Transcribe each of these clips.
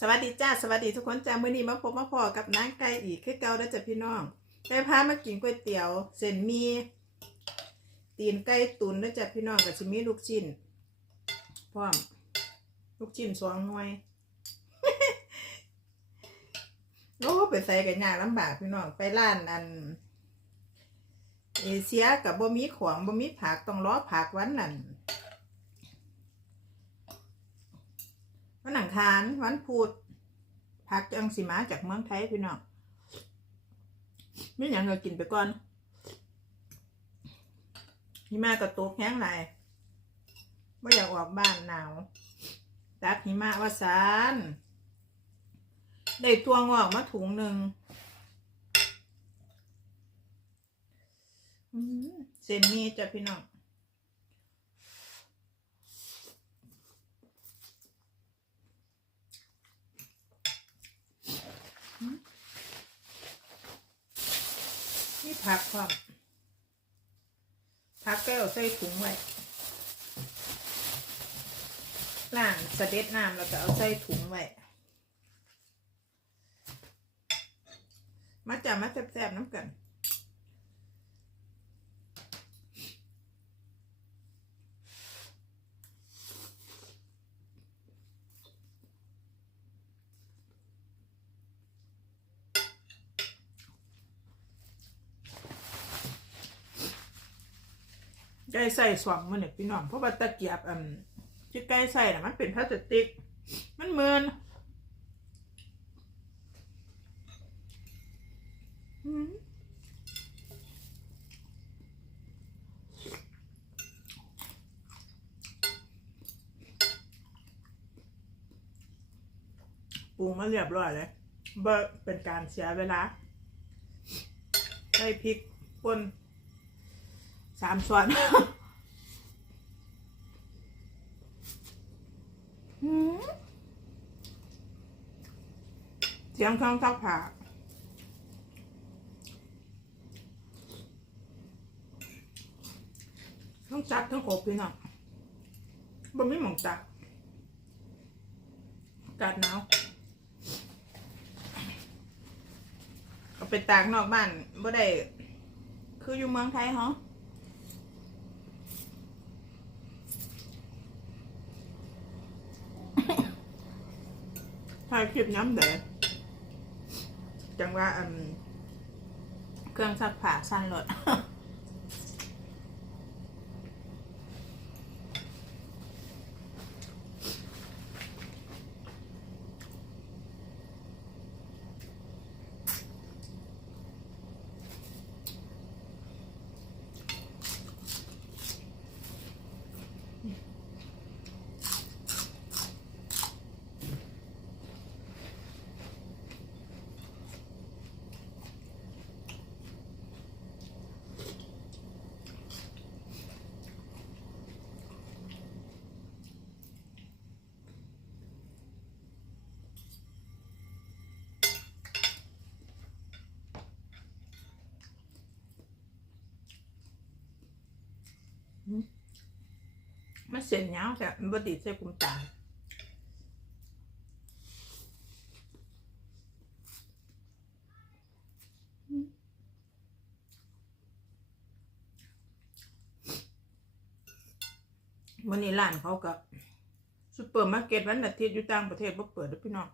สวัสดีจ้าสวัสดีทุกคนจ้ามื้อนี้มาพบมาพอกับนางไก่อีกคือเก่าแล้วจ้ะพี่น้องไก่พามากินก๋วยเตี๋ยว เส้นมี ตีนไก่ตุ๋นแล้วจ้ะพี่น้องกับสิมีลูกชิ้นพร้อม ลูกชิ้นสองหน่วยโอ้ไปใส่กันยากลำบากพี่น้องไปร้านอันเอเชียกับบ่มีของบ่มีผักต้องรอผักวันนั้น วัน อังคารวันพุธพักจังสิมาจากเมืองไทยพี่น้องไม่อย่างเรากินไปก่อนหิมะก็ตกแห้งหลายไม่อยากออกบ้านหนาวตักหิมะว่าซานได้ตัวงอกมาถุงหนึ่งอืมเส้นนี้จ้ะพี่น้อง ผักความผักก็เอใส่ถุงไว้ล่างสเด็ดน้ำแล้วก็เอาใส่ถุงไว้มาจ่ามาแซ่บๆน้ำกัน ไก่ใส่สองมันเนี่ยพี่น้องเพราะว่าตะเกียบอันที่ไก่ใส่น่ะมันเป็นพลาสติก มันเหมินอืมปรุงมาเรียบร้อยเลยเบอร์เป็นการเสียเวลาใส่พริกป่น สามส่วนหืมเสียงเครื่องซักผ้าต้องจับทั้งอบพี่น้องบ่มีหมองจับอากาศหนาวเอาไปตากนอกบ้านบ่ได้คืออยู่เมืองไทยเหรอ ถ่ายคลิปน้ำเด้จังว่าเครื่องซักผ้าสั้นรถ เส้นยาวแต่มันบติดใส่กุมตาวันนี้ร้านเขากับซูเปอร์มาร์เก็ตวันอาทิตย์อยู่ต่างประเทศบ่เปิดด้อพี่น้อง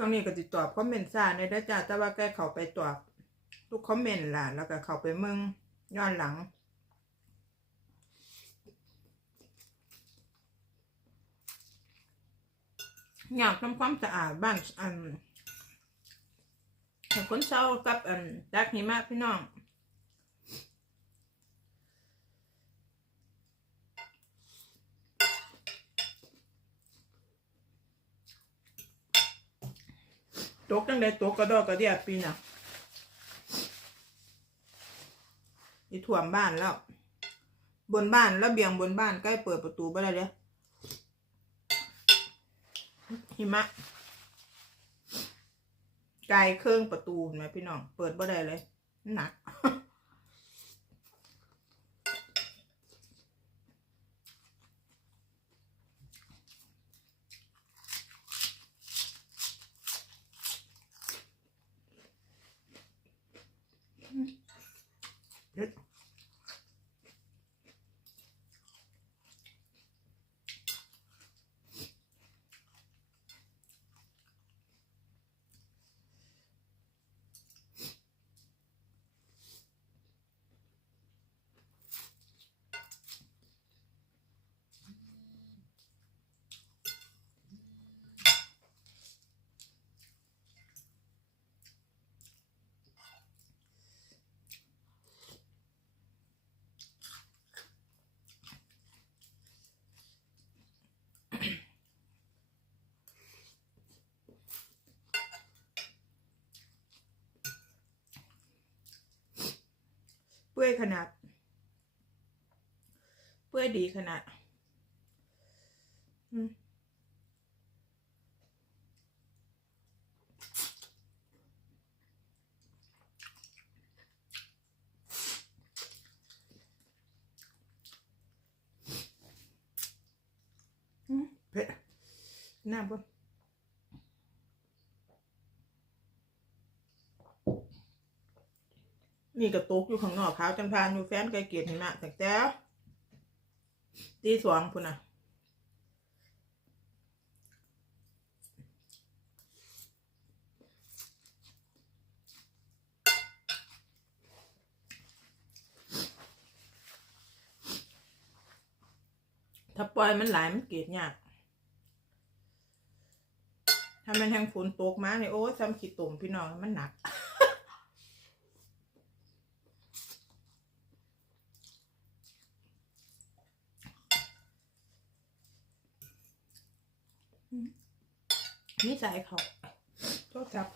ช่วงนี้ก็จะตอบคอมเมนต์ซ่าในด้จ้าแต่ว่าแกเข้าไปตอบทุกคอมเมนต์ล่ะ แล้วก็เข้าไปเมึงย้อนหลัง อยากทำความสะอาดบ้านอันคนเศร้ากับอันดักหิมะพี่น้อง ตกตั้งแต่ตกกระดอกกระเดียปีน่ะนี่ถ่วมบ้านแล้ว บนบ้านแล้วเบียงบนบ้านใกล้เปิดประตูไปเลยเด้อหิมะไกลเครื่องประตูเห็นไหมพี่น้อง เปิดบ่ได้เลย หนัก เด็ดเปื่อยขนาด เปื่อยดีขนาดอืมอืมเผ็ดน้ำก่อน นี่กระตุกอยู่ข้างนอกขาวจังพานอยู่แฟนไกลเกลียดเห็นไหมแต่แต่ตีสวงพุ่นน่ะถ้าปล่อยมันหลายมันเกลียดยากถ้ามันแทงฝนตกมาเนี่ยโอ้ยซ้ำขีดตุ่มพี่น้องมันหนัก นี่ใส่เขาโทษจับ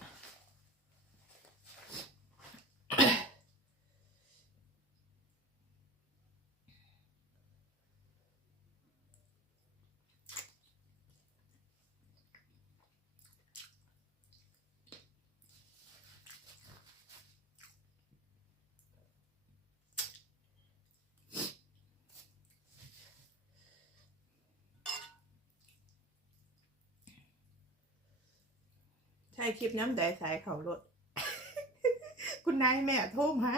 ใช่คลิปน้ำแดสายเขารถ คุณนายแม่โทรมา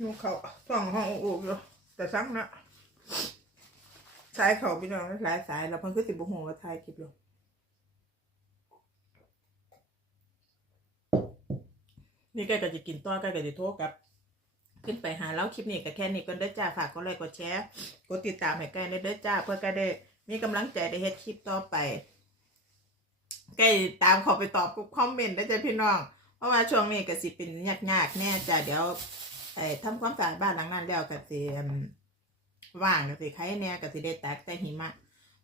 ลูเขาสองห้องอุกอยู่แต่ซักนะสายเขาพี่น้องหลายสายแล้วเพิ่นคือสิบุหัวาถ่ายคลิปอยู่ นี่ใกล้ก็จะกินตัวใกล้ก็จะโทรกลับ ขึ้นไปหาแล้วคลิปนี้ก็แค่นี้ก็ได้อจ้าฝากกดไลค์กดแชร์กดติดตามให้ใกล้ได้เด้อจ้า เพื่อใกล้ได้มีกำลังใจได้เฮ็ดคลิปต่อไปใกล้ตามเขอไปตอบกุ๊คอมเมนต์ได้จ้าพี่น้องเพราะว่าช่วงนี้ก็สิเป็นยากๆแน่จ้าเดี๋ยวไอ้ทำความสะอาดบ้านหลังนั้นแล้วก็สิว่างก็สิใครแน่ก็สิได้ตากแต่หิมะ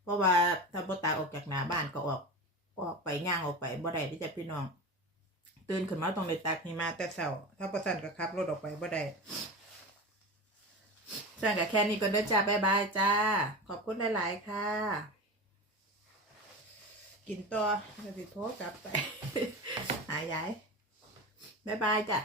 เพราะว่าถ้าบ่ตากออกจากหน้าบ้านก็ออกออกไปย่างออกไปบ่ได้ที่จะพี่น้อง ตื่นขึ้นมาต้องในตักหิมาแต่เช้าถ้าประสันก็ขับรถออกไปบ่ได้สั่นกับแค่นี้ก็เด้อจ้าบ๊ายบายจ้า ขอบคุณหลาย ๆ ค่ะ กินต่อจะติดโทรกลับไป หายายบ๊ายบายจ้ะ